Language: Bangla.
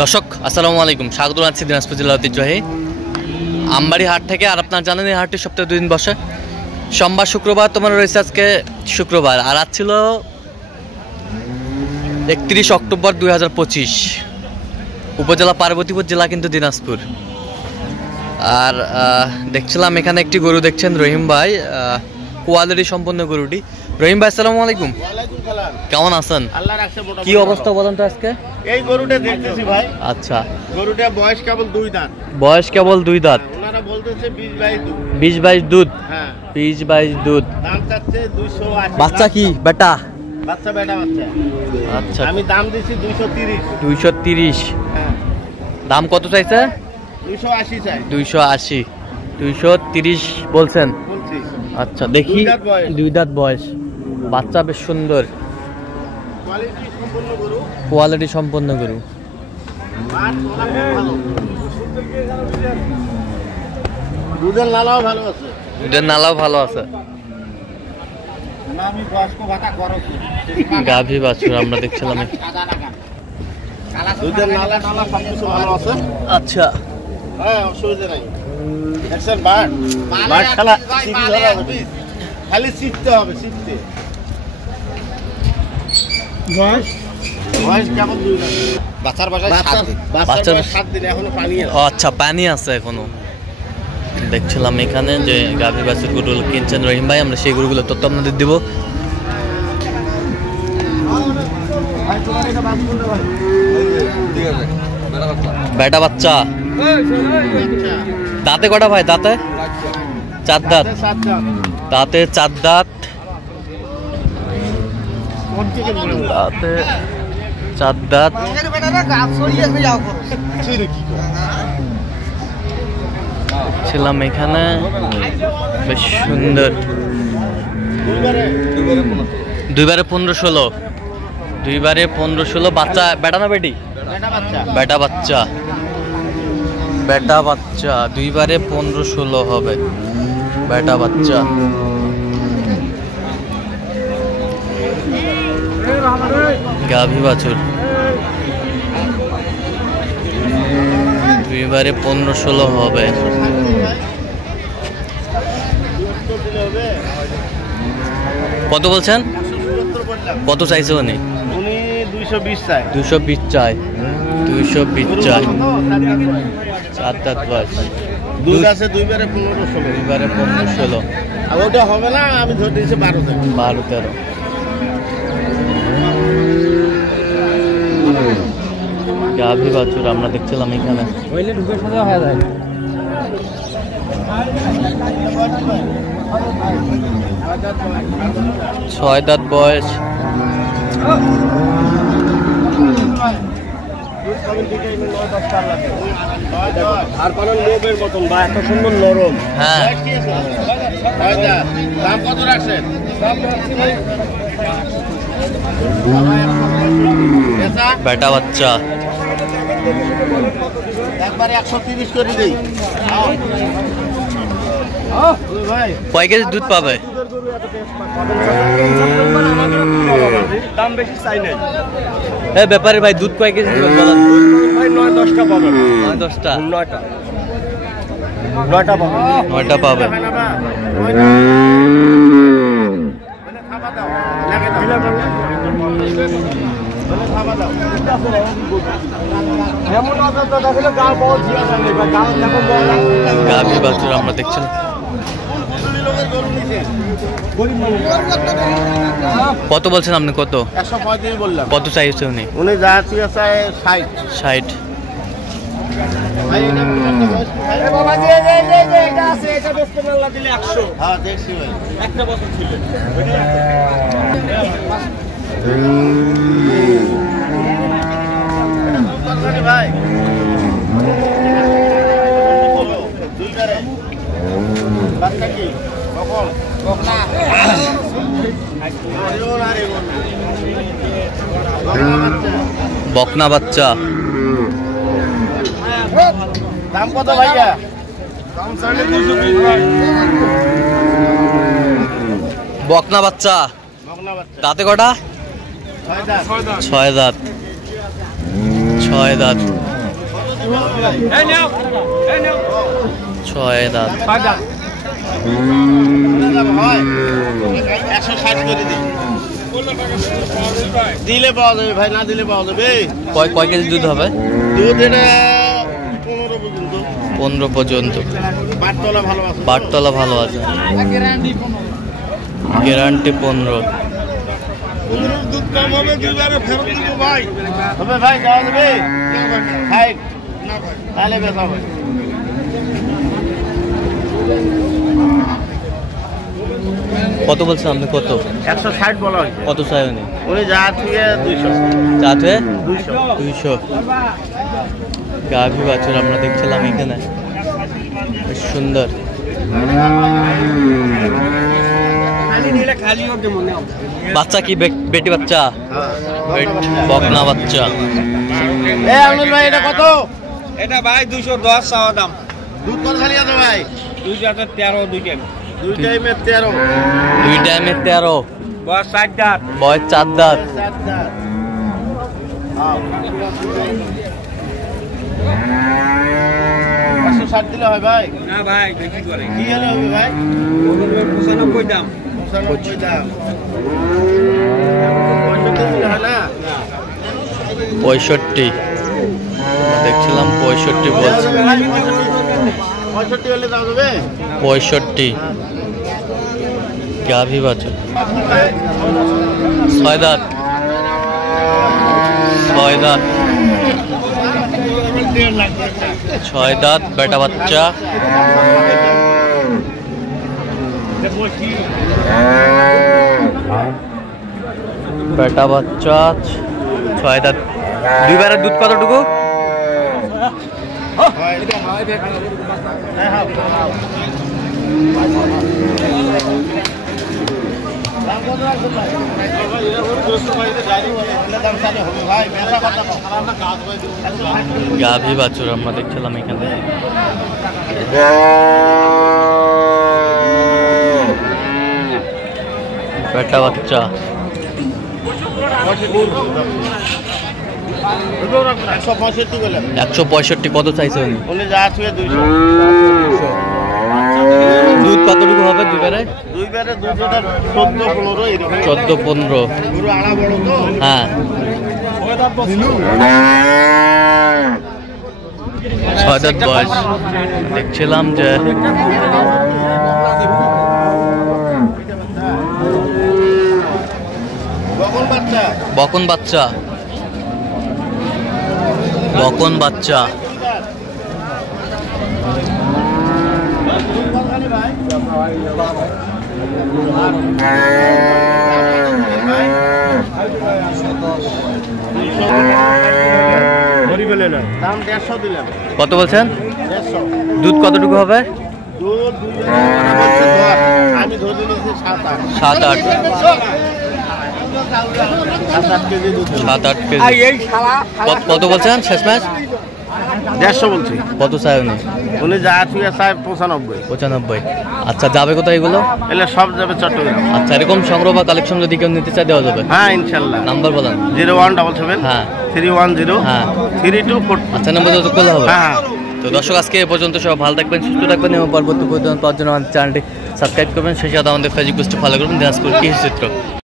দর্শক আসসালামু আলাইকুম, স্বাগত জানাচ্ছি দিনাজপুর জেলা ঐতিহ্যবাহী আমবাড়ি হাট থেকে। আর আপনারা জানেন এই হাটটি সপ্তাহে 2 দিন বসে, সোমবার শুক্রবার। তোমার রয়েছে আজকে শুক্রবার, আর আজ ছিল 31 অক্টোবর 2025, উপজেলা পার্বতীপুর, জেলা কিন্তু দিনাজপুর। আর দেখছিলাম এখানে একটি গরু দেখছেন রহিম ভাই, কোয়ালিটি সম্পন্ন গরুটি। রহিম ভাই আসসালামু আলাইকুম, কেমন আছেন? কি অবস্থা বলেন তো আজকে? এই গরুটা দেখতেছি ভাই। আচ্ছা, গরুটা বয়স কেবল 2 দাঁত। বয়স কেবল 2 দাঁত। ওনারা বলতেছে 20-22 দুধ। 20-22 দুধ। হ্যাঁ, 20-22 দুধ। দাম চাচ্ছে 280। বাচ্চা কি বেটা? বাচ্চা বেটা বাচ্চা। আচ্ছা, আমি দাম দিছি 230। 230। হ্যাঁ, দাম কত চাইছে? 280 চাই। 280। 230 বলছেন? বলছি। আচ্ছা, দেখি। 2 দাঁত বয়স, বাচ্চা বেশ সুন্দর, কোয়ালিটি সম্পূর্ণ গরু। কোয়ালিটি সম্পন্ন গরু। দুধের নালাও ভালো আছে। দুধের নালাও ভালো আছে। আমি বয়স্ক ভাতা করছি। গাভী বাছুর আমরা দেখছিলাম। দুধের নালা সবকিছু ভালো আছে। আচ্ছা, হ্যাঁ, অসুবিধা নাই। দেখছেন বাট খেলা খালি শিখতে হবে, শিখতে। বয়স কেমন? 2 দাঁত। বাচ্চার বাসায় 7 দিন এখনো পানি আছে। আচ্ছা, পানি আছে এখনো। দেখছিলাম এখানে যে গাভী বাছুর গরুগুলো কিনছেন রহিম ভাই, আমরা সেই গরুগুলো তথ্য আপনাদের দিব। বেটা বাচ্চা, দাঁতে কটা ভাই? দাঁতে 4 দাঁত। দাঁতে 4 দাঁত। দাঁতে 4 দাঁত। ছিলাম এখানে, বেশ সুন্দর। 2বারে 15-16। 2বারে 15-16। বাচ্চা বেটা না বেটি? বেটা বাচ্চা। বেটা বাচ্চা 2বারে 15-16 হবে। বেটা বাচ্চা। গাভী বাছুর 2বারে 15-16 হবে। কত বলছেন? কত চাইছে উনি? 220 চাই। 220 চাই। 220 চাই। 4 দাঁত বয়স। দুধ আছে 2বারে 15-16। 2বারে 15-16। আর ওটা হবে না, আমি ধরে দিয়েছি 12-13। গাভী বাছুর আমরা দেখছিলাম এখানে। 6 দাঁত বয়স। আর কোন লোভের মতন বা এত সুন্দর নরম। হ্যাঁ, দাম কত রাখছেন? বেটা বাচ্চা। একবারে 130 করে দেই। কয় কেজি দুধ পাবে? দাম বেশি চাই নাই। ব্যাপারে ভাই, দুধ কয় কেজি দিবেন বলেন? ভাই 9-10টা পাবে। 9-10টা। 9টা পাবে। 9টা পাবে। গাভী বাছুর আমরা দেখছিলাম। কত বলছেন আপনি? কত? 135 বললাম। কত চাইছে উনি? উনি যা চায় 60। 60। হ্যাঁ, দেখছি ভাই। একটা বছর ছিল ভাই। বাচ্চা কি? বকনা বাচ্চা। দাম কত ভাইয়া? বকনা বাচ্চা। দাঁতে কটা? 6 দাঁত। 6 দাঁত। ছয় দাঁত। 6 দাঁত। 160 করে দিই। দিলে পাওয়া যাবে ভাই, না দিলে পাওয়া যাবে। কয় কেজি দুধ হবে? দুধ এটা 15 পর্যন্ত। 15 পর্যন্ত। বাটতলা ভালো আছে। বাটতলা ভালো আছে। গ্যারান্টি 15। দুধ কম হবে, দুবারে ফেরত দিব ভাই। হবে ভাই, যাওয়া যাবে? ভাই না ভাই, তাহলে বেচা হবে। কত বলছেন আপনি? কত? 160 বলা হয়েছে। কত চাই উনি? উনি যা থেকে 200। চাতে 200। গাভী বাছুর আমরা দেখছিলাম এখানে, বেশ সুন্দর। বাচ্চা কি বেটি বাচ্চা? বকনা বাচ্চা। আমিনুল ভাই এটা কত? এটা ভাই 210 চাওয়া দাম। দুধ কত খালি আছে ভাই? 2013 দুই টাইম। দুই টাইমে 13। দুই টাইমে 13। বয়স 4 দাঁত। বয়স 4 দাঁত। 4 দাঁত। 160 দিলে হয় ভাই? না ভাই বেশি করে। কি হলে হবে ভাই? 95 দাম। 95 দাম। 65 দিলে হয় না? 65 দেখছিলাম, 65 বলছে। 65 হলে দাও যাবে? 65 গাভী বাছুর। 6 দাঁত। 6 দাঁত। 6 দাঁত বেটা বাচ্চা। বেটা বাচ্চা 6 দাঁত। দুইবারের দুধ কতটুকু? গাভী বাছুর আমরা দেখছিলাম এখানে। বেটা বাচ্চা। 165 কত চাইছে উনি? দুধ কতটুকু হবে দুইবারে? দুইবারে দুধটা 14-15 এরকম। 14-15। পুরো আড়া বড় তো। হ্যাঁ। 6 দাঁত বয়স। দেখছিলাম যে বকন বাচ্চা। বকন বাচ্চা। দাম 150 দিলাম। কত বলছেন? 150। দুধ কতটুকু হবে? দুধ আমি ধরে নিয়েছি 7-8। 7-8 কেজি দুধ। 7-8 কেজি। কত বলছেন শেষ ম্যাচ? 150 বলছি। কত চাই উনি? উনি যা ছুঁয়ে চায় 95। 95। আচ্ছা, যাবে কোথায় এগুলো? এলে সব যাবে চট্টগ্রাম। আচ্ছা, এরকম সংগ্রহ বা কালেকশন যদি কেউ নিতে চায় দেওয়া যাবে? হ্যাঁ ইনশাল্লাহ। নাম্বার বলেন। 0177 হ্যাঁ 310 হ্যাঁ 3242। আচ্ছা, নাম্বার যত করলে হবে। হ্যাঁ। তো দর্শক, আজকে এ পর্যন্ত। সব ভালো থাকবেন, সুস্থ থাকবেন এবং পরবর্তী প্রতিবেদন পাওয়ার জন্য আমাদের চ্যানেলটি সাবস্ক্রাইব করবেন। সেই সাথে আমাদের ফেসবুক পেজটি ফলো করবেন, দিনাজপুর কৃষি চিত্র।